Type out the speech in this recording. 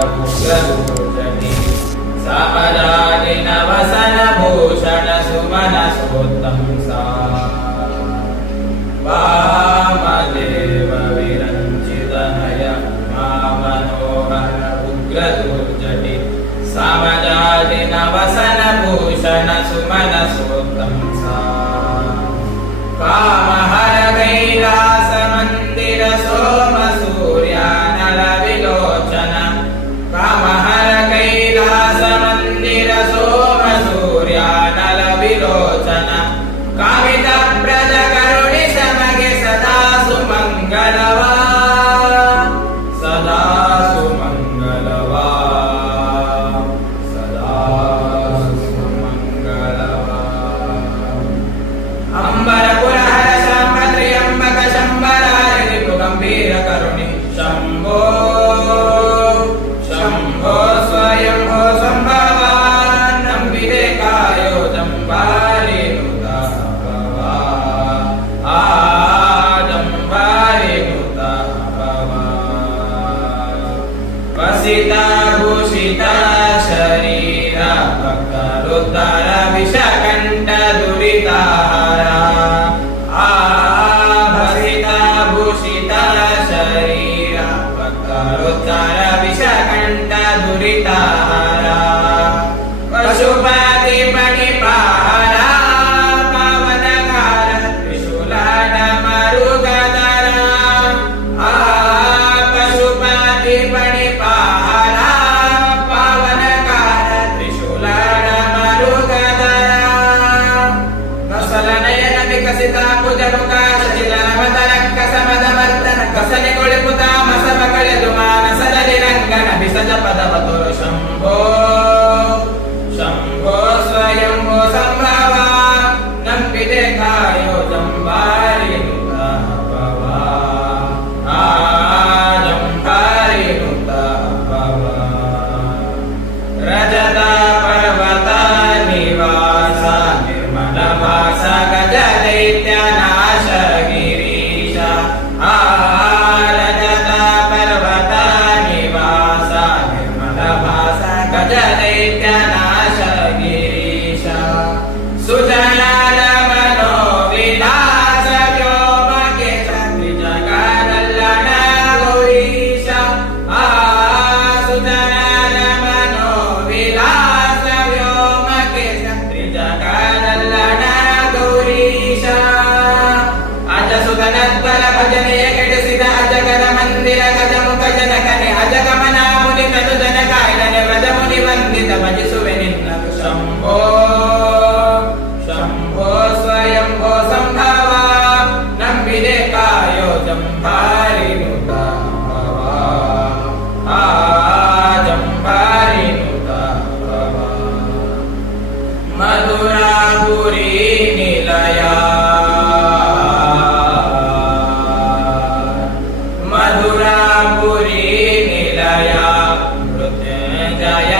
उग्रदूर्जटि समराजिनवसनभूषण सुमनसोत्तं सा वामदेव विरञ्चितनय मनोहर उग्रदूर्जटि समराजिनवसनभूषण सुमनसोत्तं सा कामहर कैलास मंदिर सोम सूर्यानल विलोचन कामहर कैलास मंदिर सोम सूर्यानल विलोचन कामित प्रद करुणि सಮಗೆ सदा सुमंगलवा सदा सुमंगलवा सदा सुमंगलवा अंबरपुर गंभीर करुणि शंभो शंभो स्वयं हो संभवा नंबिदे कायो जंबारी नुता भवा जंबारी नुता भवा वसिता भूषिता शरीर भक्तरुद्र विषकंठ दुरिताहारा रुद्र विषकंठ दुरिताहारा पशुपति पणिपाहारा पावनकार त्रिशूलाढ मरुगधरा पशुपति पणिपाहारा पावनकार त्रिशूलाढ मरुगधरा नसल नयन विकसिता भुजमुख शशिधरमतरक्क समदमर्दन कसनिगुಳಿಪುತ ಮಸಮ ಕಳೆದು ಮಾನಸದಲ್ಲಿ ರಂಗನ ಬಿಸಜ ಪದವತುರ ಶಂಭೋ ಶಂಭೋ ಸ್ವಯಂ ಹೋ ಸಂಭವ ನಂಬಿದೆ ಕಾಯೋ ಜಂಬಾರಿ ನುತ ಭವ ಜಂಬಾರಿ ನುತ ಭವ ರಜತ ಪರ್ವತ ನಿವಾಸ ನಿರ್ಮಲ ಭಾಸ ಗಜ ದೈತ್ಯ ನಾಶ ಗಿರೀಶ ರಜತ ಪರ್ವತ ನಿವಾಸ ನಿರ್ಮಲ ಭಾಸ ಗಜ ದೈತ್ಯ ನಾಶ ಗಿರೀಶ ಸುಜನಾಲ ಮನೋ ವಿಲಾಸ ವ್ಯೋಮಕೆ ಛತ್ರಿ ಜಗದಲ್ಲಣ ಗೌರೀಶ ಸುಜನಾಲ ಮನೋ ವಿಲಾಸ ವ್ಯೋಮಕೆ ಛತ್ರಿ ಜಗದಲ್ಲಣ ಗೌರೀಶ ಅಜಸುತನತ್ವರ ಭಜನೆಯ ಕೆಡಿಸಿದ ಅಜಗದ ಮಂದಿರ ಗಜಮುಖ ಜನಕನೆ ಅಜಗಮನ ಮುನಿ ತನು ಜನಕಾಯನೆ ವ್ರಜ ಮುನಿ ವಂದಿತ ಭಜಿಸುವೆ ನಿನ್ನದು ಶಂಭೋ ಶಂಭೋ ಸ್ವಯಂ ಹೋ ಸಂಭವ ನಂಬಿದೆ ಕಾಯೋ ಜಂಭಾರಿ ನುತ ಭವ ಜಂಭಾರಿ ನುತ ಭವ ಮಧುರಾಪುರಿ ನಿಲಯ ಮಧುರಾಪುರಿ ನಿಲಯ ಮೃತ್ಯುಂಜಯ